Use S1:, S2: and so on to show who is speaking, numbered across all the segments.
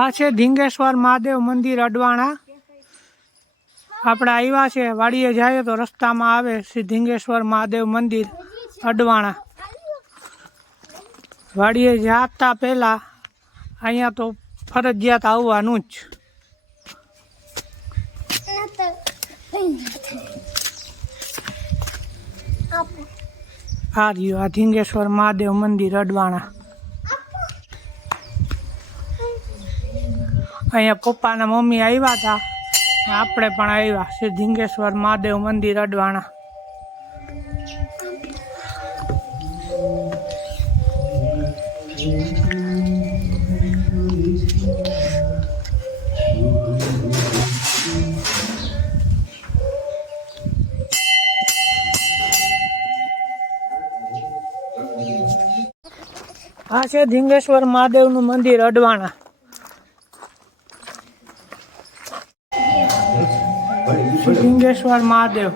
S1: આ છે ધીંગેશ્વર મહાદેવ મંદિર અડવાણા. આપણે આવ્યા છે, વાડીએ જઈએ તો રસ્તામાં આવે શ્રી ધીંગેશ્વર મહાદેવ મંદિર અડવાણા. વાડીએ જતા પહેલાં અહીંયા તો ફરજિયાત આવવાનું જ. આ રહ્યું આ ધીંગેશ્વર મહાદેવ મંદિર અડવાણા. અહીંયા પપ્પાના મમ્મી આવ્યા હતા આપણે પણ આવ્યા શ્રી ધીંગેશ્વર મહાદેવ મંદિર અડવાણા આ છે ધીંગેશ્વર મહાદેવનું મંદિર અડવાણા શ્રી મહાદેવ.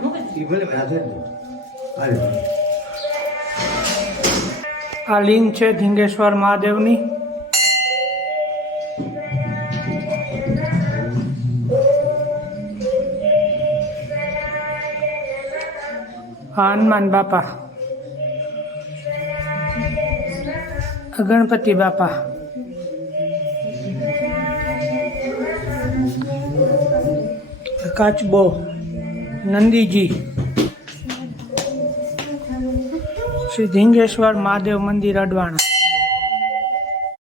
S1: આ લિંગ છે ધીંગેશ્વર મહાદેવની. હનુમાન બાપા. ગણપતિ બાપા. કાચબો નંદીજી. શ્રી ધીંગેશ્વર મહાદેવ મંદિર અડવાણા.